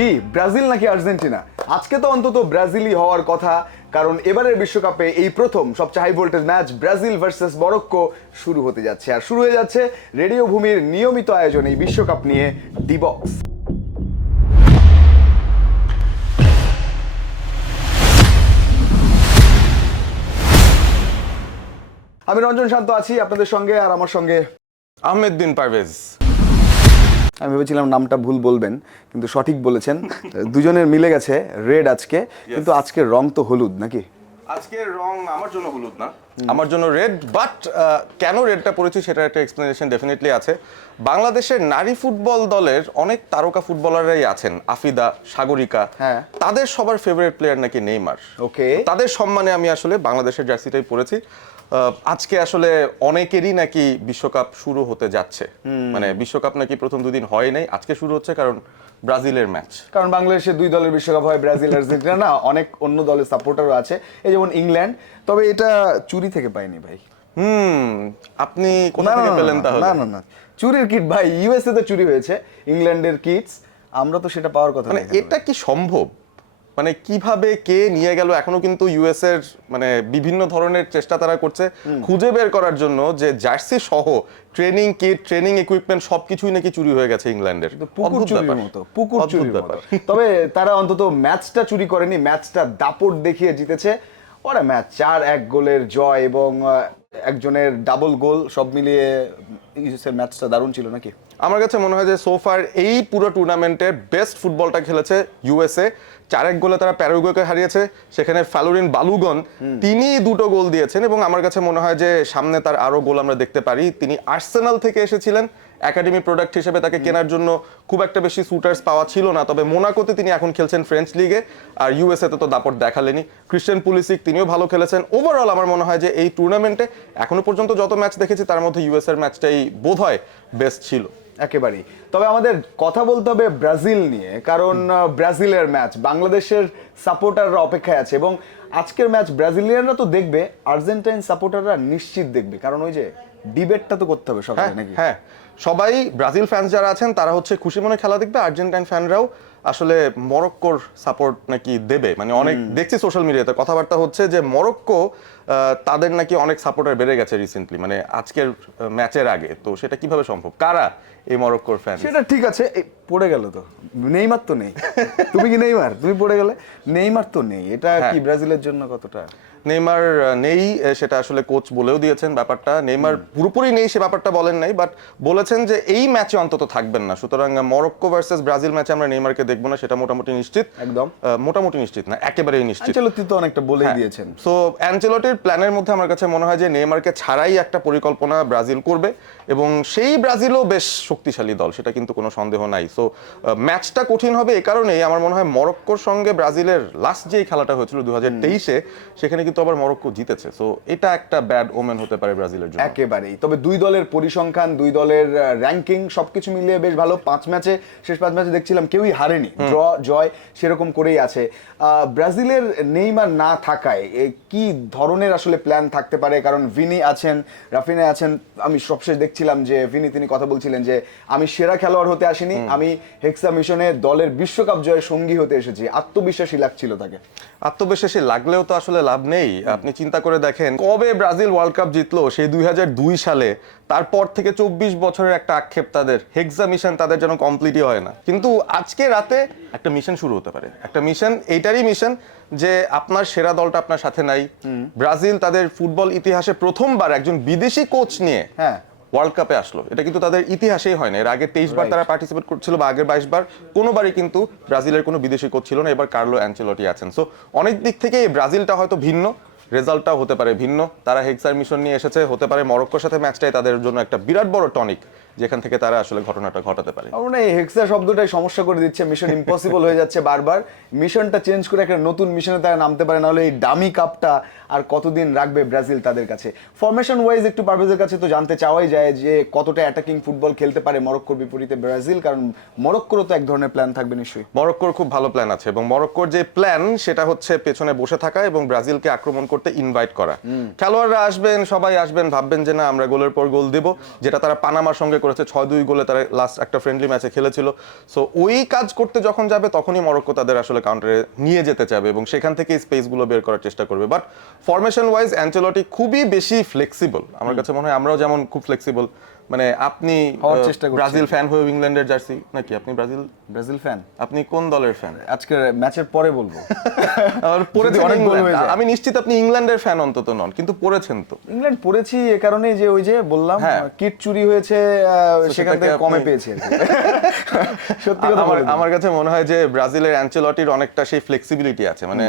কি ব্রাজিল নাকি আর্জেন্টিনা? আজকে তো অন্তত ব্রাজিলই হওয়ার কথা, কারণ এবারের বিশ্বকাপে এই প্রথম সবচেয়ে high voltage match Brazil versus Morocco শুরু হতে যাচ্ছে। আর শুরু হয়ে যাচ্ছে রেডিও ভূমির নিয়মিত আয়োজন এই বিশ্বকাপ নিয়ে ডি বক্স। আমি রঞ্জন শান্ত আছি আপনাদের সঙ্গে, আর আমার সঙ্গে আহমেদ বিন পারভেজ। আমি ভেবেছিলাম নামটা ভুল বলবেন, কিন্তু সঠিক বলেছেন। দুজনের মিলে গেছে রেড আজকে, কিন্তু আজকের রং তো হলুদ নাকি? আজকের রং আমার জন্য হলুদ না, আমার জন্য রেড। বাট কেন রেডটা পরেছি সেটার একটা এক্সপ্লেনেশন ডেফিনেটলি আছে। বাংলাদেশের নারী ফুটবল দলের অনেক তারকা ফুটবলাররাই আছেন, আফিদা, সাগরিকা, তাদের সবার ফেভারিট প্লেয়ার নাকি নেইমার। ওকে, তাদের সম্মানে আমি আসলে বাংলাদেশের জার্সিটাই পরেছি। আজকে আসলে অনেকেরই নাকি বিশ্বকাপ শুরু হতে যাচ্ছে, মানে বিশ্বকাপ নাকি প্রথম দুদিন হয় নাই, আজকে শুরু হচ্ছে, কারণ ব্রাজিলের ম্যাচ। কারণ বাংলাদেশে দুই দলের বিশ্বকাপ হয়, ব্রাজিল আর্জেন্টিনা না, অনেক অন্য দলের সাপোর্টারও আছে, এই যেমন ইংল্যান্ড। তবে এটা চুরি থেকে পাইনি ভাই। আপনি কোথা থেকে পেলেন তাহলে? না না না, চুরির কিট ভাই, ইউএসএ তে চুরি হয়েছে ইংল্যান্ডের কিটস, আমরা তো সেটা পাওয়ার কথা। মানে এটা কি সম্ভব? মানে কিভাবে কে নিয়ে গেল? এখনো কিন্তু ইউএস এর মানে বিভিন্ন ধরনের চেষ্টা তারা করছে খুঁজে বের করার জন্য যে জার্সি সহ ট্রেনিং কিট, ট্রেনিং ইকুইপমেন্ট সবকিছুই নাকি চুরি হয়ে গেছে ইংল্যান্ডের। পুকুর চুরির মতো, পুকুর চুরির মতো। তবে তারা অন্তত ম্যাচটা চুরি করেনি, ম্যাচটা দাপট দেখিয়ে জিতেছে। ওরা ম্যাচ 4-1 গোলের জয় এবং একজনের ডাবল গোল, সব মিলিয়ে ইউএসএর ম্যাচটা দারুণ ছিল নাকি? আমার কাছে মনে হয় যে সোফার এই পুরো টুর্নামেন্টের বেস্ট ফুটবলটা খেলেছে ইউএসএ। 4-1 গোলে তারা প্যারাগুয়েকে হারিয়েছে, সেখানে ফ্যালোরিন বালুগন তিনি দুটো গোল দিয়েছেন, এবং আমার কাছে মনে হয় যে সামনে তার আরো গোল আমরা দেখতে পারি। তিনি আর্সেনাল থেকে এসেছিলেন, একাডেমি প্রোডাক্ট হিসেবে তাকে কেনার জন্য খুব একটা বেশি সুটার্স পাওয়া ছিল না, তবে মোনাকোতে তিনি এখন খেলছেন ফ্রেঞ্চ লিগে, আর ইউএসএ তে তো দাপট দেখালেনি। ক্রিশ্চিয়ান পুলিসিক তিনিও ভালো খেলেছেন। ওভারঅল আমার মনে হয় যে এই টুর্নামেন্টে এখনো পর্যন্ত যত ম্যাচ দেখেছি তার মধ্যে ইউএসএর ম্যাচটাই বোধহয় বেস্ট ছিল একেবারেই। তবে আমাদের কথা বলতে হবে ব্রাজিল নিয়ে, কারণ ব্রাজিলের ম্যাচ বাংলাদেশের সাপোর্টাররা অপেক্ষায় আছে, এবং আজকের ম্যাচ ব্রাজিলিয়ানরা তো দেখবে, আর্জেন্টাইন সাপোর্টাররা নিশ্চিত দেখবে, কারণ ওই যে ডিবেটটা তো করতে হবে সকালে নাকি? হ্যাঁ, সবাই ব্রাজিল ফ্যান্স যারা আছেন তারা হচ্ছে খুশি মনে খেলা দেখবে, আর্জেন্টাইন ফ্যানরাও আসলে মরক্কোর সাপোর্ট নাকি দেবে। মানে অনেক দেখছি সোশ্যাল মিডিয়াতে কথাবার্তা হচ্ছে যে মরক্কো তাদের নাকি অনেক সাপোর্টার বেড়ে গেছে রিসেন্টলি, মানে আজকের ম্যাচের আগে। তো সেটা কিভাবে সম্ভব? কারা এই মরক্কোর ফ্যান? সেটা ঠিক আছে, পড়ে গেল তো, নেইমার তো নেই। তুমি কি নেইমার? তুমি পড়ে গেলে, নেইমার তো নেই, এটা কি ব্রাজিলের জন্য কতটা? নেইমার নেই সেটা আসলে কোচ বলেও দিয়েছেন ব্যাপারটা। নেইমার পুরোপুরি নেই সে ব্যাপারটা বলেন নাই, বাট বলেছেন যে এই ম্যাচে অন্তত থাকবেন না। সুতরাং মরক্কো ভার্সেস ব্রাজিল ম্যাচে আমরা নেইমারকে দেখবো না, সেটা মোটামুটি নিশ্চিত। একদম মোটামুটি নিশ্চিত না, একেবারেই নিশ্চিত। আনচেলত্তি তো অনেকটা বলেই দিয়েছেন। সো অ্যানচেলত্তির প্ল্যানের মধ্যে আমার কাছে মনে হয় যে নেইমারকে ছাড়াই একটা পরিকল্পনা ব্রাজিল করবে, এবং সেই ব্রাজিলও বেশ শক্তিশালী দল, সেটা কিন্তু কোনো সন্দেহ নাই। সো ম্যাচটা কঠিন হবে এই কারণেই আমার মনে হয় মরক্কোর সঙ্গে ব্রাজিলের লাস্ট যেই খেলাটা হয়েছিল 2023-এ, সেখানে কিন্তু আবার মরক্কো জিতেছে। সো এটা একটা ব্যাড ওমেন হতে পারে ব্রাজিলের জন্য একেবারেই। তবে দুই দলের পরিসংখ্যান, দুই দলের র্যাঙ্কিং সবকিছু মিলিয়ে বেশ ভালো। 5 ম্যাচে, শেষ 5 ম্যাচে দেখছিলাম কেউই হারেনি, ড্র জয় সেরকম করেই আছে। ব্রাজিলের নেইমার না থাকায় কি ধরনের আসলে প্ল্যান থাকতে পারে? কারণ ভিনি আছেন, রাফিনা আছেন। আমি সবশেষ দেখছিলাম যে ভিনি তিনি কথা বলছিলেন যে আমি সেরা খেলোয়াড় হতে আসিনি, আমি হেক্সা মিশনে দলের বিশ্বকাপ জয়ের সঙ্গী হতে এসেছি। আত্মবিশ্বাসী লাগছিল তাকে। আত্মবিশ্বাসী লাগলেও তো আসলে লাভ নেই। আপনি চিন্তা করে দেখেন, কবে ব্রাজিল ওয়ার্ল্ড কাপ জিতলো? সেই 2002 সালে। তারপর থেকে 24 বছরের একটা আক্ষেপ তাদের, হেক্সা মিশন তাদের যেন কমপ্লিটই হয় না। কিন্তু আজকে রাতে একটা মিশন শুরু হতে পারে, একটা মিশন, এইটারই মিশন যে আপনার সেরা দলটা আপনার সাথে নাই। ব্রাজিল তাদের ফুটবল ইতিহাসে প্রথমবার একজন বিদেশি কোচ নিয়ে ওয়ার্ল্ড কাপে আসলো, এটা কিন্তু তাদের ইতিহাসেই হয় না। এর আগে 23 বার তারা পার্টিসিপেট করছিল, বা আগের 22 বার কোনোবারই কিন্তু ব্রাজিলের কোনো বিদেশি কোচ ছিল না। এবার কার্লো অ্যানচেলত্তি আছেন। সো অনেক দিক থেকে এই ব্রাজিলটা হয়তো ভিন্ন, রেজাল্টটাও হতে পারে ভিন্ন। তারা হেক্সার মিশন নিয়ে এসেছে, হতে পারে মরক্কোর সাথে ম্যাচটাই তাদের জন্য একটা বিরাট বড় টনিক, যেখান থেকে তারা আসলে ঘটনাটা ঘটাতে পারে। আমরা এই হেক্সা শব্দটাই সমস্যা করে দিচ্ছে, মিশন ইম্পসিবল হয়ে যাচ্ছে বারবার। মিশনটা চেঞ্জ করে একটা নতুন মিশনে তারা নামতে পারে, নাহলে এই ডামি কাপটা আর কতদিন রাখবে ব্রাজিল তাদের কাছে? ফরমেশন ওয়াইজ একটু পারভেজের কাছে তো জানতে চাওয়াই যায় যে কতটা অ্যাটাকিং ফুটবল খেলতে পারে মরক্কোর বিপরীতে ব্রাজিল, কারণ মরক্কোরও তো এক ধরনের প্ল্যান থাকবে নিশ্চয়ই। মরক্কোর খুব ভালো প্ল্যান আছে, এবং মরক্কোর যে প্ল্যান সেটা হচ্ছে পেছনে বসে থাকা এবং ব্রাজিলকে আক্রমণ করতে ইনভাইট করা। খেলোয়াড়রা আসবেন, সবাই আসবেন, ভাববেন যে না আমরা গোলের পর গোল দেব, যেটা তারা পানামার সঙ্গে করেছে, 6-2 গোলে তারা লাস্ট একটা ফ্রেন্ডলি ম্যাচে খেলেছিল। সো ওই কাজ করতে যখন যাবে তখনই মরক্কো তাদের আসলে কাউন্টারে নিয়ে যেতে চাবে এবং সেখান থেকে স্পেসগুলো বের করার চেষ্টা করবে। বাট ফরমেশন ওয়াইজ অ্যানচেলটি খুবই বেশি ফ্লেক্সিবল। আমার কাছে মনে হয় আমরাও যেমন খুব ফ্লেক্সিবল, মানে আপনি হওয়ার চেষ্টা করছেন। ব্রাজিল ফ্যান হয়ে ইংল্যান্ডের জার্সি নাকি? আপনি ব্রাজিল ফ্যান? আপনি কোন দলের ফ্যান? আজকে ম্যাচের পরে বলবো। আর পড়েছেন অনেক গোল হয়ে যায়। আমি নিশ্চিত আপনি ইংল্যান্ডের ফ্যান অন্তত নন, কিন্তু পড়েছেন তো। ইংল্যান্ড পড়েছি এ কারণে যে ওই যে বললাম কিট চুরি হয়েছে, সেখান থেকে কমে পেয়েছি আর কি। সত্যি কথা আমার কাছে মনে হয় যে ব্রাজিলের অ্যানচেলটির অনেকটা সেই ফ্লেক্সিবিলিটি আছে, মানে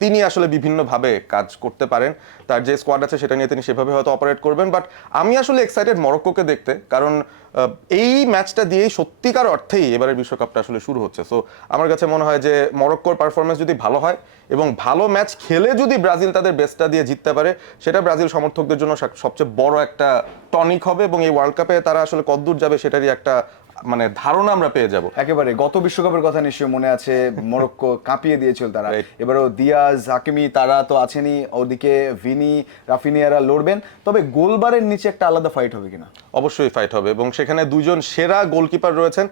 তিনি আসলে বিভিন্ন ভাবে কাজ করতে পারেন, তার যে স্কোয়াড আছে সেটা নিয়ে তিনি সেভাবে হয়তো অপারেট করবেন। বাট আমি আসলে এক্সাইটেড মরক্কোকে দেখতে, কারণ এই ম্যাচটা দিয়েই সত্যিকার অর্থেই এবারের বিশ্বকাপটা আসলে শুরু হচ্ছে। সো আমার কাছে মনে হয় যে মরক্কোর পারফরমেন্স যদি ভালো হয় এবং ভালো ম্যাচ খেলে যদি ব্রাজিল তাদের বেস্টটা দিয়ে জিততে পারে, সেটা ব্রাজিল সমর্থকদের জন্য সবচেয়ে বড় একটা টনিক হবে এবং এই ওয়ার্ল্ড কাপে তারা আসলে কতদূর যাবে সেটারই একটা মানে ধারণা আমরা পেয়ে যাব। একেবারে গত বিশ্বকাপের কথা নিশ্চয়ই মনে আছে, মরক্কো কাঁপিয়ে দিয়েছিল তারা। এবারও দিয়াজ, হাকিমি তারা তো আছেনই, ওদিকে ভিনি, রাফিনিয়ারা লড়বেন। তবে গোলবারের নিচে একটা আলাদা ফাইট হবে কিনা? অবশ্যই ফাইট হবে এবং সেখানে দুজন সেরা গোলকিপার রয়েছেন।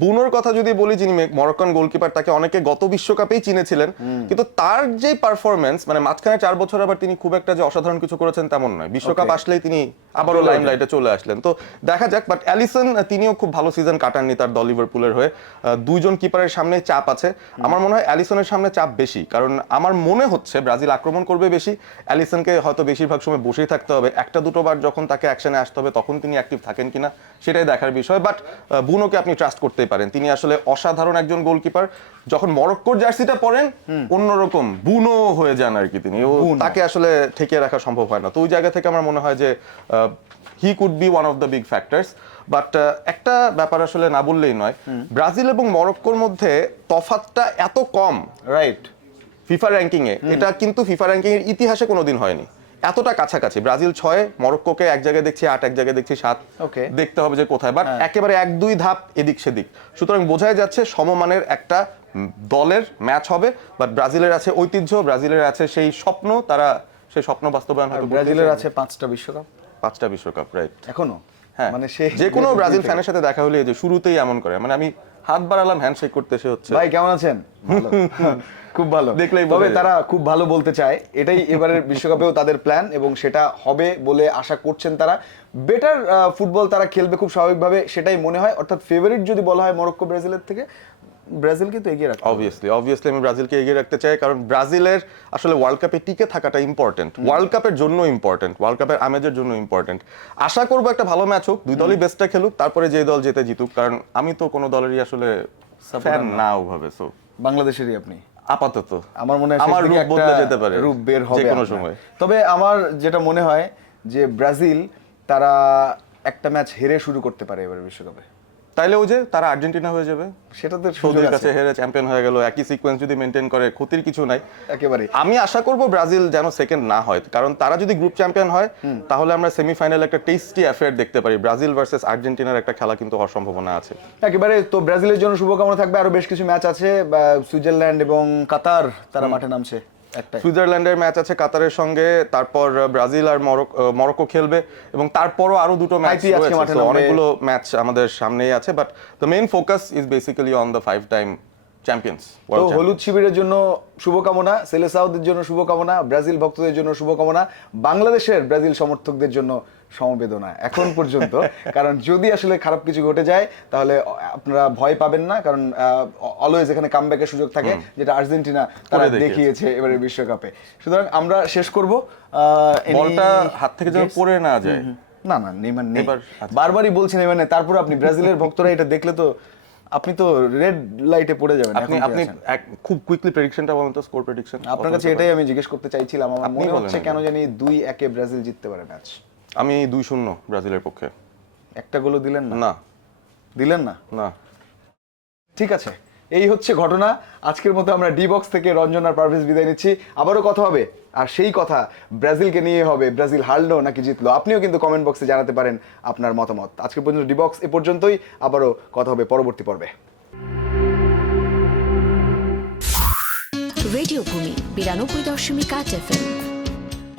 বুনোর কথা যদি বলি, যিনি মরক্কান গোলকিপার, তাকে অনেকে গত বিশ্বকাপেই চিনেছিলেন, কিন্তু তার যে পারফরমেন্স, মানে মাঝখানে 4 বছর আবার তিনি খুব একটা যে অসাধারণ কিছু করেছেন তেমন নয়। বিশ্বকাপ আসলেই তিনি আবারও লাইমলাইটে চলে আসলেন। তো দেখা যাক। বাট অ্যালিসন তিনিও খুব ভালো সিজন কাটাননি তার দল লিভারপুলের হয়ে। দুইজন কিপারের সামনে চাপ আছে। আমার মনে হয় অ্যালিসনের সামনে চাপ বেশি, কারণ আমার মনে হচ্ছে ব্রাজিল আক্রমণ করবে বেশি, অ্যালিসনকে হয়তো বেশিরভাগ সময় বসেই থাকতে হবে। একটা দুটো বার যখন তাকে অ্যাকশনে আসতে হবে তখন তিনি অ্যাক্টিভ থাকেন কিনা সেটাই দেখার বিষয়। বাট বুনোকে আপনি ট্রাস্ট করতেই পারেন, তিনি আসলে অসাধারণ একজন গোলকিপার। যখন মরক্কোর জার্সিটা পরেন অন্যরকম বুনো হয়ে যান আর কি তিনি, তাকে আসলে ঠেকিয়ে রাখা সম্ভব হয় না। তো ওই জায়গা থেকে আমার মনে হয় যে he could be one of the big factors. But একটা ব্যাপার আসলে না বললেই নয়, ব্রাজিল এবং মরক্কোর মধ্যে তফাৎটা এত কম, রাইট, ফিফা র্যাঙ্কিং এ এটা কিন্তু ফিফা র্যাঙ্কিং এর ইতিহাসে কোনোদিন হয়নি এতটা কাছাকাছি। ব্রাজিল 6, মরক্কোকে এক জায়গায় দেখছি 8, এক জায়গায় দেখছি 7। দেখতে হবে যে কোথায়, বাট একেবারে 1-2 ধাপ এদিক সেদিক। সুতরাং বোঝাই যাচ্ছে সমমানের একটা দলের ম্যাচ হবে। বাট ব্রাজিলের আছে ঐতিহ্য, ব্রাজিলের আছে সেই স্বপ্ন, তারা সেই স্বপ্ন বাস্তবায়ন হয়তো। ব্রাজিলের আছে 5টা বিশ্বকাপ, 5টা বিশ্বকাপ, রাইট, এখনো। হ্যাঁ, মানে যে কোনো ব্রাজিল ফ্যানের সাথে দেখা হলে যে শুরুতেই এমন করে, মানে আমি হাত বাড়ালাম হ্যান্ডশেক করতে, সে হচ্ছে ভাই কেমন আছেন, খুব ভালো দেখলেই। তবে তারা খুব ভালো বলতে চায়, এটাই এবারের বিশ্বকাপেও তাদের প্ল্যান এবং সেটা হবে বলে আশা করছেন তারা। বেটার ফুটবল তারা খেলবে খুব স্বাভাবিকভাবে, সেটাই মনে হয়। অর্থাৎ ফেভারিট যদি বলা হয় মরক্কো ব্রাজিলের থেকে, ব্রাজিল কিন্তু এগিয়ে রাখতে অবভিয়াসলি আমি ব্রাজিলকে এগিয়ে রাখতে চাই, কারণ ব্রাজিলের আসলে ওয়ার্ল্ড কাপে টিকে থাকাটা ইম্পর্টেন্ট, ওয়ার্ল্ড কাপের জন্য ইম্পর্টেন্ট, ওয়ার্ল্ড কাপের আমেজের জন্য ইম্পর্টেন্ট। আশা করবো একটা ভালো ম্যাচ হোক, দুই দলই বেস্টটা খেলুক, তারপরে যে দল জিতে জিতুক, কারণ আমি তো কোনো দলেরই আসলে ফ্যান না ওভাবে। সো বাংলাদেশেরই আপনি আপাতত, আমার মনে হয় আমার রূপ বদলে যেতে পারে, রূপ বের হবে যে কোনো সময়। তবে আমার যেটা মনে হয় যে ব্রাজিল তারা একটা ম্যাচ হেরে শুরু করতে পারে এবারে বিশ্বকাপে। তাইলে ওই যে তারা আর্জেন্টিনা হয়ে যাবে, সেটা তো সৌদির কাছে হেরে চ্যাম্পিয়ন হয়ে গেল, একই সিকোয়েন্স যদি মেনটেন করে ক্ষতির কিছু নাই একেবারে। আমি আশা করব ব্রাজিল যেন সেকেন্ড না হয়, কারণ তারা যদি গ্রুপ চ্যাম্পিয়ন হয় তাহলে আমরা সেমিফাইনালে একটা টেস্টি অ্যাফেয়ার দেখতে পারি। ব্রাজিল ভার্সেস আর্জেন্টিনার একটা খেলা কিন্তু হওয়ার সম্ভাবনা আছে একেবারে। তো ব্রাজিলের জন্য শুভকামনা থাকবে। আরো বেশ কিছু ম্যাচ আছে, সুইজারল্যান্ড এবং কাতার তারা মাঠে নামছে। সুইজারল্যান্ডের ম্যাচ আছে কাতারের সঙ্গে, তারপর ব্রাজিল আর মরক্কো খেলবে এবং তারপরও আরো দুটো ম্যাচ রয়েছে, অনেকগুলো ম্যাচ আমাদের সামনেই আছে। But the main focus is basically on the 5-time champions. তো হলুদ শিবিরের জন্য শুভকামনা, সেলেসাওদের জন্য শুভকামনা, ব্রাজিল ভক্তদের জন্য শুভকামনা, বাংলাদেশের ব্রাজিল সমর্থকদের জন্য সমবেদনা এখন পর্যন্ত। কারণ যদি আসলে খারাপ কিছু ঘটে যায় তাহলে আপনারা ভয় পাবেন না, কারণ অলওয়েজ এখানে কামব্যাকের সুযোগ থাকে, যেটা আর্জেন্টিনা তারা দেখিয়েছে এবারে বিশ্বকাপে। সুতরাং আমরা শেষ করব, বলটা হাত থেকে যেন পড়ে না যায়। না না, নেইমার নেই, বারবারই বলছেন নেইমার নেই। তারপর আপনি ব্রাজিলের ভক্তরা এটা দেখলে তো আপনি তো রেড লাইটে পড়ে যাবেন। আপনি খুব কুইকলি প্রেডিকশনটা বলুন তো, স্কোর প্রেডিকশন। আপনার কাছে এটাই আমি জিজ্ঞেস করতে চাইছিলাম। আমার মনে হচ্ছে কেন জানি 2-1 ব্রাজিল জিততে পারে ম্যাচ। আমি 2-0 ব্রাজিলের পক্ষে। একটা গোলও দিলেন না? না দিলেন না। না, ঠিক আছে, এই হচ্ছে ঘটনা। আজকের মতো আমরা ডি বক্স থেকে রঞ্জন আর পারভেজ বিদায় নিচ্ছি। আবারও কথা হবে, আর সেই কথা ব্রাজিলকে নিয়ে হবে। ব্রাজিল হারলো নাকি জিতলো, আপনিও কিন্তু কমেন্ট বক্সে জানাতে পারেন আপনার মতামত। আজকে পর্যন্ত ডি বক্স এ পর্যন্তই, আবারও কথা হবে পরবর্তী পর্বে। রেডিও ভূমি 92.8 FM।